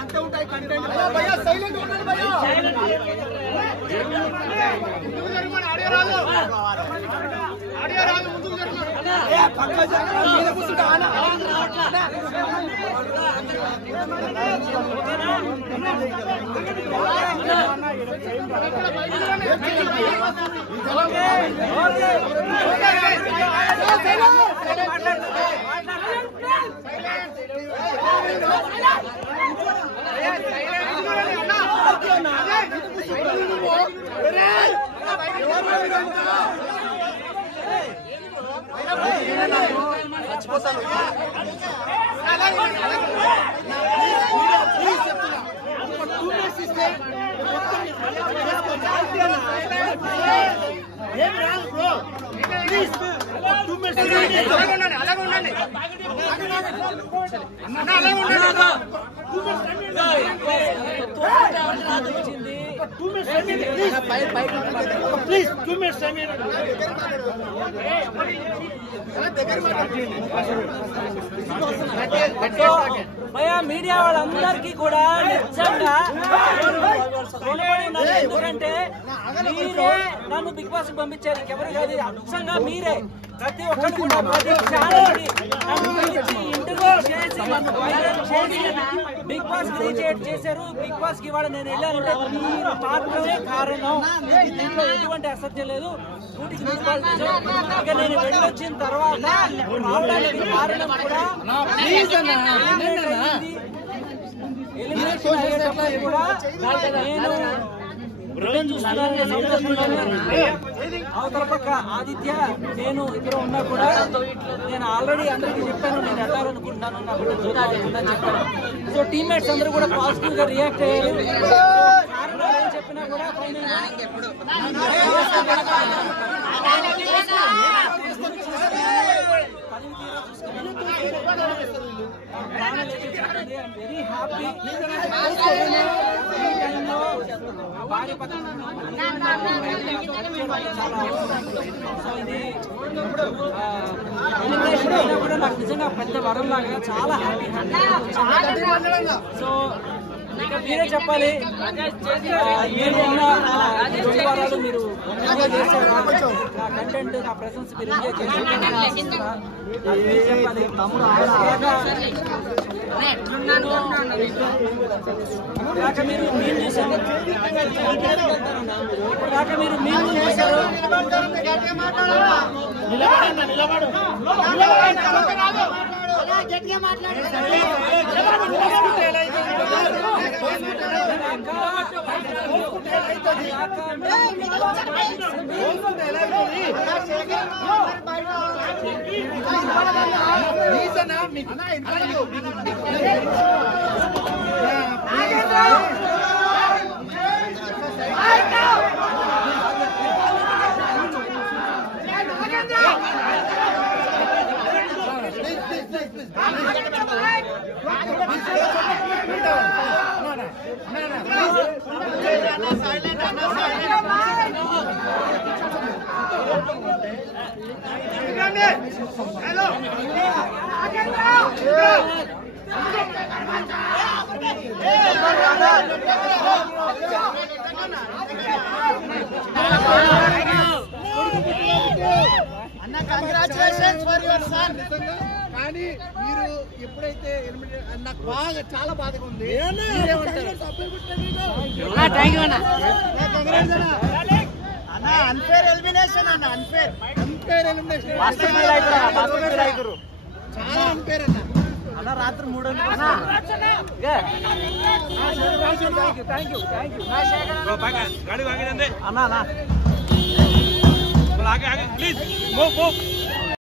అంతే ఉంటాయి కంటెంట్ భయ్యా సైలెంట్ ఉండండి భయ్యా ఆడియో రాదు ముందుకు జరగండి ఏ పక్క జరగండి మీద కూర్చుంటా అన్న భయ్యా మీడియా వాళ్ళందరికీ కూడా నిజంగా ఎందుకంటే మీరే నన్ను బిగ్ బాస్ కి పంపించారు, ఎవరు కాదు, అచ్చంగా మీరే ప్రతి ఒక్కరు కూడా ప్రతి ఛానల్ కి నన్ను పిలిచి ఇంటర్వ్యూ చేసి నన్ను వైరల్ చేసి బిగ్ బాస్ కి రీచ్ చేశారు. బిగ్ బాస్ కి ఇవాళ నేను వెళ్ళానంటే మీరు మాత్రమే కారణం, దీంట్లో ఎటువంటి అసత్యం లేదు. డ్యూటీకి ఇక నేను వెళ్ళొచ్చిన తర్వాత రావడానికి కారణం కూడా ఎలిమినేషన్ అయ్యేటప్పుడు కూడా నేను అవతల పక్క ఆదిత్య నేను ఇద్దరు ఉన్నా కూడా నేను ఆల్రెడీ అందరికీ చెప్పాను నేను వెళ్ళాలనుకుంటున్నాను, నాకు ఉందని చెప్పాను. సో టీమ్మేట్స్ అందరూ కూడా పాజిటివ్ గా రియాక్ట్ అయ్యారు. కారణాలు ఏం చెప్పినా కూడా వెరీ హ్యాపీ. భార్య పక్కన సో ఇది ఎలిమినేషన్ అయినా కూడా నాకు నిజంగా పెద్ద వరం లాగా చాలా హ్యాపీ. సో ఇంకా మీరే చెప్పాలి, మీరు వారాలు మీరు ఎంజాయ్ చేశారు, నా కంటెంట్ నా ప్రెసెన్స్ మీరు ఎంజాయ్ చేశారు చెప్పాలి. ఇప్పటిదాకా మీరు మీన్ చూశారు, ఇప్పటిదాకా మీరు మీన్ చూశారు. గట్టిగా మాట్లాడారు. అన్న కంగ్రాచులేషన్స్ ఫర్ యువర్ సన్. కానీ మీరు ఎప్పుడైతే నాకు బాగా చాలా బాధగా ఉంది. అన్న అన్ఫేర్ ఎలిమినేషన్ అన్న అన్ఫేర్ ఎలిమినేషన్ చాలా అన్ఫేర్ అన్న రాత్రి 3 అన్నా ప్లీజ్